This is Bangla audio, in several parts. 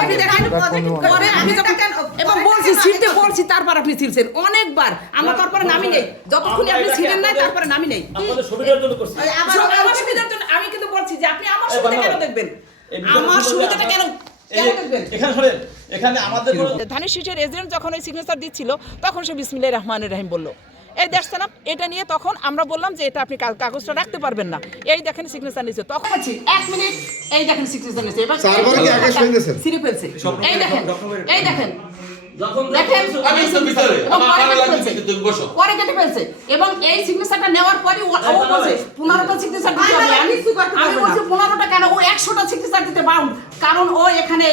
আপনি দেখেন পরে আমি যখন এবং বলছি বলছি তারপর আপনি ছিলছেন অনেকবার। আমার তারপরে নামি নেই। যতক্ষণ আপনি ছিলেন নাই তারপরে নামি নেই। আপনাদের সুবিধার জন্য করছি। আমার সুবিধার জন্য আমি কিন্তু বলছি যে আপনি আমার সুবিধা কেন দেখবেন? আমার সুবিধাটা কেন শোনেন এখানে আমাদের ধানের শীষের এজেন্ট যখন ওই সিগনেচার দিচ্ছিল তখন সে বিসমিল্লাহির রহমানির রহিম বলল। এই দেখছেন না এটা নিয়ে তখন আমরা বললাম যে এটা আপনি কাগজটা রাখতে পারবেন না। এই দেখেন সিগনেচার নিচ্ছে তখন আছি এক মিনিট। এই দেখেন সিগনেচার নিচ্ছে এবার? সিঁড়ি ফেলছে। এই দেখেন এই দেখেন। যখন দেখেন আমি তো ভিতরে এবং আমার পরে ভালো কেটে লাগছে কিন্তু তুমি বসো পরে কেটে ফেলছে। এবং এই সিগনেচারটা নেওয়ার পরে ও বলছে পনেরোটা সিগনেচার দিতে হবে। আমি আমি বলছি পনেরোটা কেন? ও একশোটা সিগনেচার দিতে বাউন্ড কারণ ও এখানে।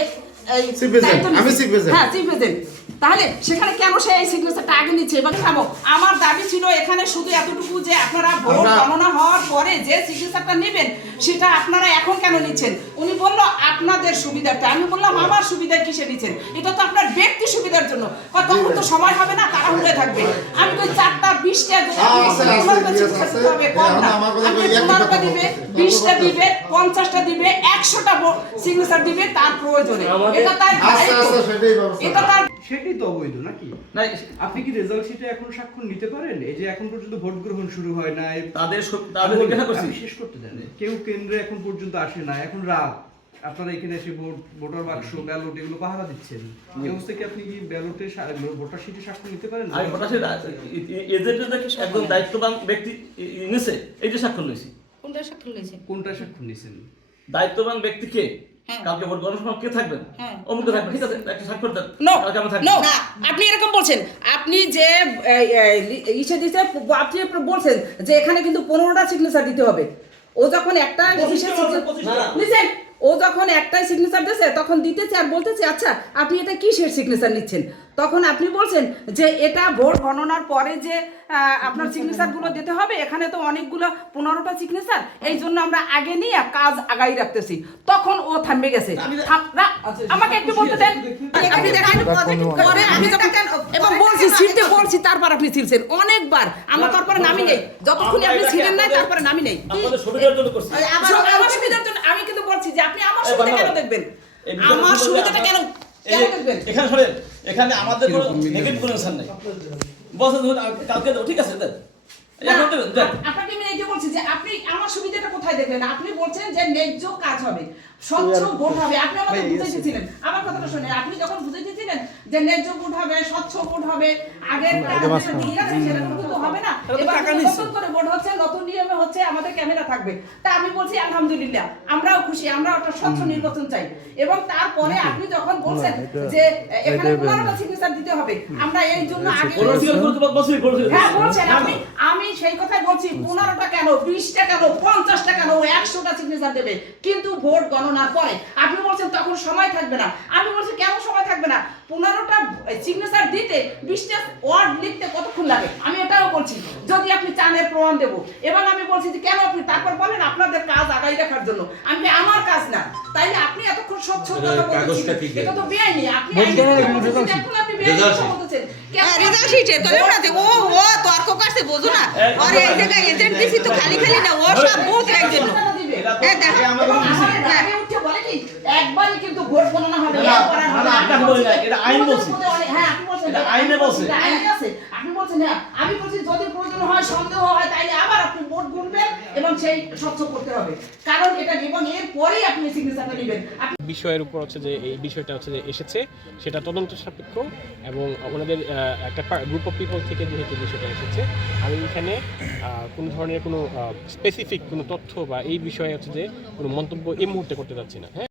আমি হ্যাঁ চিফ এজেন্ট তাহলে সেখানে কেন সে এই সিগনেচারটা আগে নিচ্ছে? এবং খাব আমার দাবি ছিল এখানে শুধু এতটুকু যে আপনারা ভোট গণনা হওয়ার পরে যে সিগনেচারটা নেবেন সেটা আপনারা এখন কেন নিচ্ছেন? উনি বলল আপনাদের সুবিধার্থে আমি বললাম আমার সুবিধা কিসে নিচ্ছেন? এটা তো আপনার ব্যক্তি সুবিধার জন্য। আর তখন তো সময় হবে না তাড়াহুড়ে থাকবে। আমি তো চারটা বিশটা একই কথা দিবে। বিশটা দিবে পঞ্চাশটা দিবে একশোটা সিগনেচার দিবে তার প্রয়োজনে। এটা তার আস্তে আস্তে সেটাই ব্যবস্থা। এটা তার সেটাই তো অবৈধ নাকি? নাই আপনি কি রেজাল্ট শিটে এখন স্বাক্ষর নিতে পারেন? এই যে এখন পর্যন্ত ভোট গ্রহণ শুরু হয় না তাদের তাদের জিজ্ঞাসা শেষ করতে দেন। কেউ কেন্দ্রে এখন পর্যন্ত আসে না এখন রাত। আপনারা এখানে এসে ভোট ভোটার বাক্স ব্যালট এগুলো পাহারা দিচ্ছেন। এই কি আপনি কি ব্যালটে ভোটার শিটে স্বাক্ষর নিতে পারেন? আমি হঠাৎ এজেন্টের দেখি একদম দায়িত্ববান ব্যক্তি নিছে এই যে স্বাক্ষর লইছি কোনটা সাক্ষর লইছে কোনটা স্বাক্ষর নিয়েছেন? দায়িত্ববান ব্যক্তি কে? হ্যাঁ। কালকে ভোট গণনা কে থাকবেন? হ্যাঁ। অমুক থাকবেন ঠিক আছে একটা স্বাক্ষর দেন। নো আপনি এরকম বলছেন আপনি যে ইসে দিতে আপনি বলছেন যে এখানে কিন্তু পনেরোটা সিগনেচার দিতে হবে। ও যখন একটা ও যখন একটাই সিগনেচার দিয়েছে তখন দিতেছে আর বলতেছে আচ্ছা আপনি এটা কিসের সিগনেচার নিচ্ছেন? তখন আপনি বলছেন যে এটা ভোট গণনার পরে যে আপনার সিগনেচারগুলো দিতে হবে এখানে তো অনেকগুলো পনেরোটা সিগনেচার এই জন্য আমরা আগে নিয়ে কাজ আগাই রাখতেছি। তখন ও থামবে গেছে। আমাকে একটু বলতে দেন। পরে আমি এবং বলছি ছিলতে বলছি তারপর আপনি ছিলছেন অনেকবার। আমার তারপরে নামি নেই। যতক্ষণ আপনি ছিলেন নাই তারপরে নামি নেই। আপনাদের সুবিধার জন্য করছি যে আপনি আমার সুবিধা কেন দেখবেন? আমার সুবিধাটা কেন এখানে শোনেন এখানে আমাদের কোনো নেগেটিভ কোনো ইনসান নাই। বসে ধরুন কালকে দেবো ঠিক আছে দেন। আপনাকে আমি এই যে বলছি যে আপনি আমার সুবিধাটা কোথায় দেখলেন? আপনি বলছেন যে ন্যায্য কাজ হবে স্বচ্ছ ভোট হবে। আপনি আমাকে বুঝাইতেছিলেন। আমার কথাটা শুনে আপনি যখন বুঝাইতেছিলেন যে ন্যায্য ভোট হবে স্বচ্ছ ভোট হবে আগের যেটা দিয়ে আছে সেটা কিন্তু হবে না? করে ভোট হচ্ছে নতুন নিয়মে হচ্ছে আমাদের ক্যামেরা থাকবে। তা আমি বলছি আলহামদুলিল্লাহ আমরাও খুশি আমরা একটা স্বচ্ছ নির্বাচন চাই। এবং তারপরে আপনি যখন বলছেন যে এখানে সিগনেচার দিতে হবে আমরা এই জন্য আগে বসে বসে হ্যাঁ বলছেন আপনি আমি সেই কথাই বলছি পনেরোটা কেন বিশটা কেন পঞ্চাশটা কেন একশোটা সিগনেচার দেবে? কিন্তু ভোট গণনার পরে আপনি বলছেন তখন সময় থাকবে না। আমি বলছি কেন সময় থাকবে না? পনেরোটা সিগনেচার দিতে বিশটা ওয়ার্ড লিখতে কতক্ষণ লাগে? আমি চানের প্রমাণ দেব। এবং আমি বলছি যে কেন আপনি তারপর বলেন আপনাদের কাজ আগাই রাখার জন্য। আমি আমার কাজ না? তাইলে আপনি এতক্ষণ স্বচ্ছ কথা এটা তো বেআইনি। আপনি এখন আপনি বেআইনি। বলতেছেন। একবারই কিন্তু ভোট গণনা হবে, আইন বলছে। বলছেন এটা যে- আইনে বলছে। এটা আইনে আছে। আপনি বলছেন আমি বলছি যদি প্রয়োজন হয় সন্দেহ হয় তাইলে আবার আপনি ভোট গুনবেন এবং সেই স্বচ্ছ করতে হবে। কারণ এটা এবং এর পরেই আপনি সিগনেচারটা নেবেন। বিষয়ের উপর হচ্ছে যে এই বিষয়টা হচ্ছে যে এসেছে, সেটা তদন্ত সাপেক্ষ এবং ওনাদের একটা গ্রুপ অফ পিপল থেকে যেহেতু বিষয়টা এসেছে, আমি এখানে কোনো ধরনের কোনো স্পেসিফিক কোনো তথ্য বা এই বিষয়ে হচ্ছে যে কোনো মন্তব্য এই মুহূর্তে করতে যাচ্ছি না হ্যাঁ?